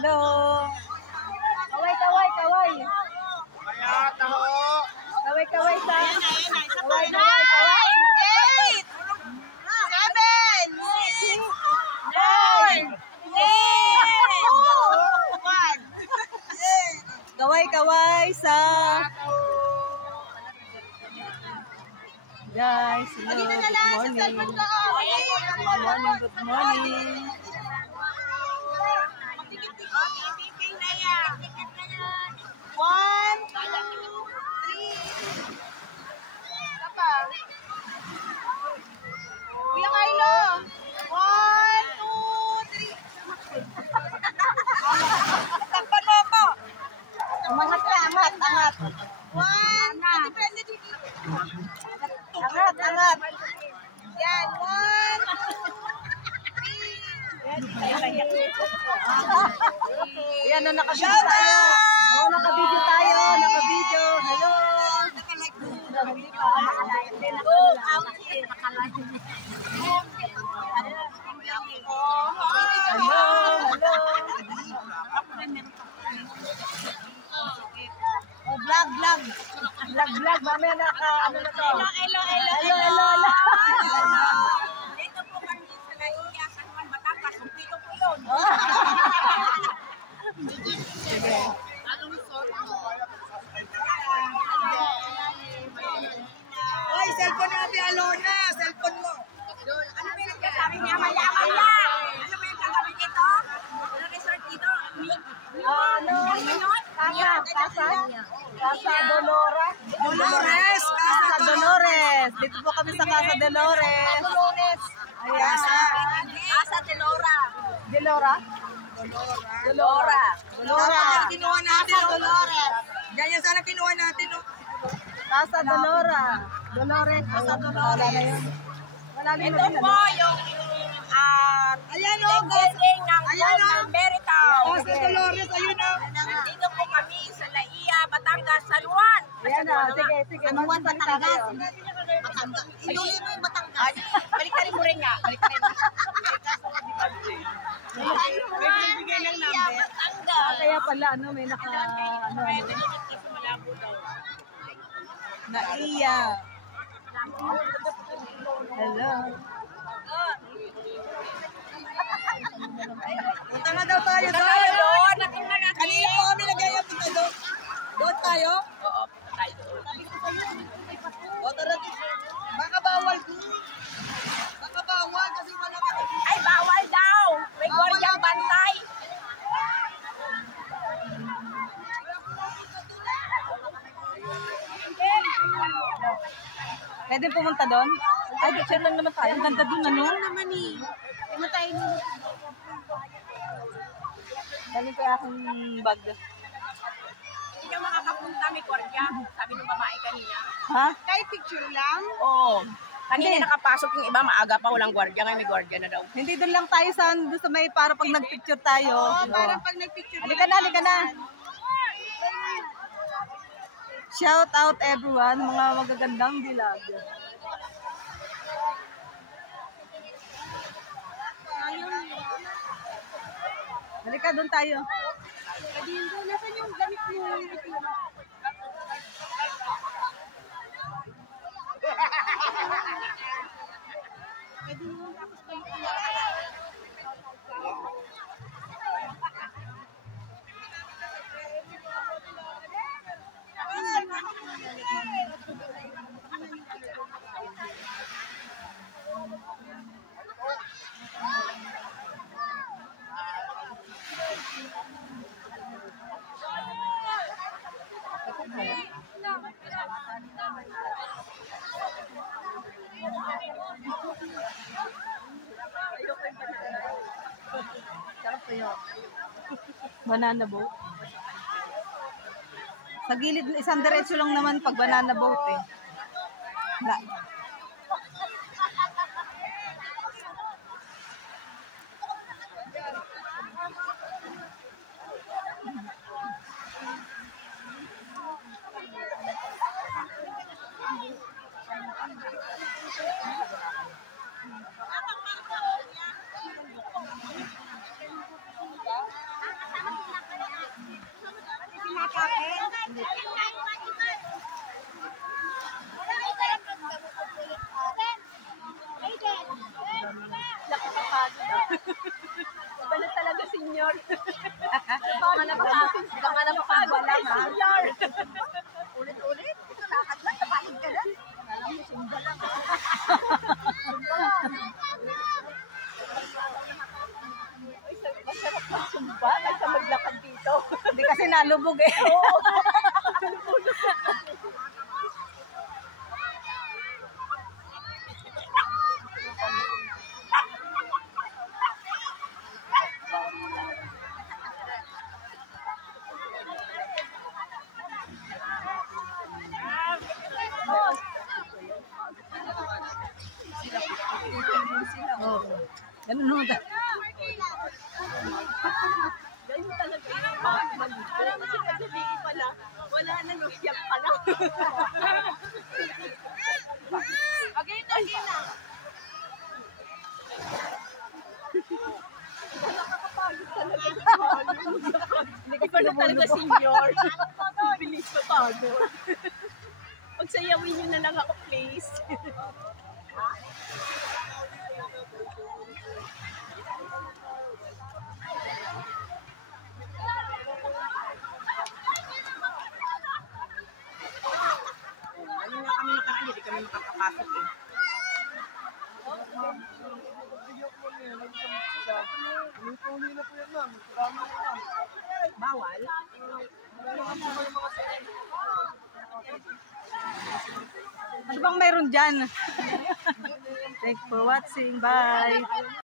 Hello. Kaway, kaway, kaway. Kaya taho. Kaway, kaway sa. Kaway, kaway, kaway. 8, 7, 6, 5, 4, 3. Kaway, kaway sa. Guys, hello. Good morning. Good morning, good morning. One, two, three. Apa? Kuya Kylo. 1, 2, 3. Takpan mo ako. Angat ka, angat, angat. 1, depende dito. Angat, angat. Yan, 1, 2, 3. Yan na, nakabidyo tayo. Oo, nakabidyo tayo. Nakabidyo. Hello. Hello. Hello. Oh, vlog, vlog. Vlog, vlog. Mamaya ano na to? Hello, hello, hello. Hello, hello. Dito po kami sa Naiya, San Juan, Batangas. Dito po yun. Sige. Anong sort mo? Oy, cellphone natin, Alona. Cellphone mo. Ano ba yung nagkasabi niya? Mayaman niya. Ano ba yung kagabi dito? Ano resort dito? Ano? Casa Dolores. Dolores. Casa Dolores. Dito po kami sa Casa Dolores. Dolores. Ayan. Casa Delora. Delora? Dolora. Dolora. Kinuha natin. Dolores. Ganyan sana kinuha natin. Casa Dolora. Dolores. Casa Dolora. Ito po yung ayan o, building ng Meritaw. Casa Dolores, ayun o. Dito po kami sa Naiya, Batangas, San Juan. Ayan o, sige, sige. San Juan, Batangas. Batangas. Inulit mo yung Batangas. Baliktarin mo rin nga. Baliktarin mo. May binibigay ng number. Kaya pala, ano, may naka, ano. Naiya. Hello. Punta na daw tayo doon. Kanina po kami nag-ayap dito doon. Doon tayo? Oo, punta tayo doon. O, tara dito. Baka bawal doon. Baka bawal kasi wala ka. Ay, bawal daw. May gwardyang bantay. Pwede pumunta doon? Ay, picture lang naman tayo. Ang ganda doon, ano? Ang naman eh. Pumuntahin mo. Galing ko akong bag. Hindi ka makakapunta, may kwarya. Sabi ng babae kanina. Ha? Kahit picture lang? Oo. Kanina nakapasok yung iba, maaga pa, walang gwardiya. Ngayon may gwardiya na daw. Hindi, doon lang tayo sa may para pag nagpicture tayo. Oo, para pag nagpicture. Halika na, halika na. Shout out everyone, mga magagandang dilag. Halika, doon tayo. Nasaan yung gamit mo? Banana boat. Sa gilid, isang diretso lang naman pag banana boat eh. Iba na talaga, senior. Hindi ka na makagwala, senior. Ulit-ulit? Ito, lakad lang, napagod ka lang. Alam mo, sumba lang. Masarap na sumba, kaysa maglakad dito. Hindi kasi nalubog eh. Oo. Ganun naman tayo. Ganun talaga yung pag-mali. Kasi nagsabihin pala, wala na, lusyap pa lang. Again na. Nakakapagod talaga. Iba na talaga, senior. Bilis pa pagod. Pagsayawin nyo na lang ako, please. Ayun nga kami nakaraan, hindi kami makakapasok eh. Bawal? Ano bang meron dyan? Thanks for watching. Bye!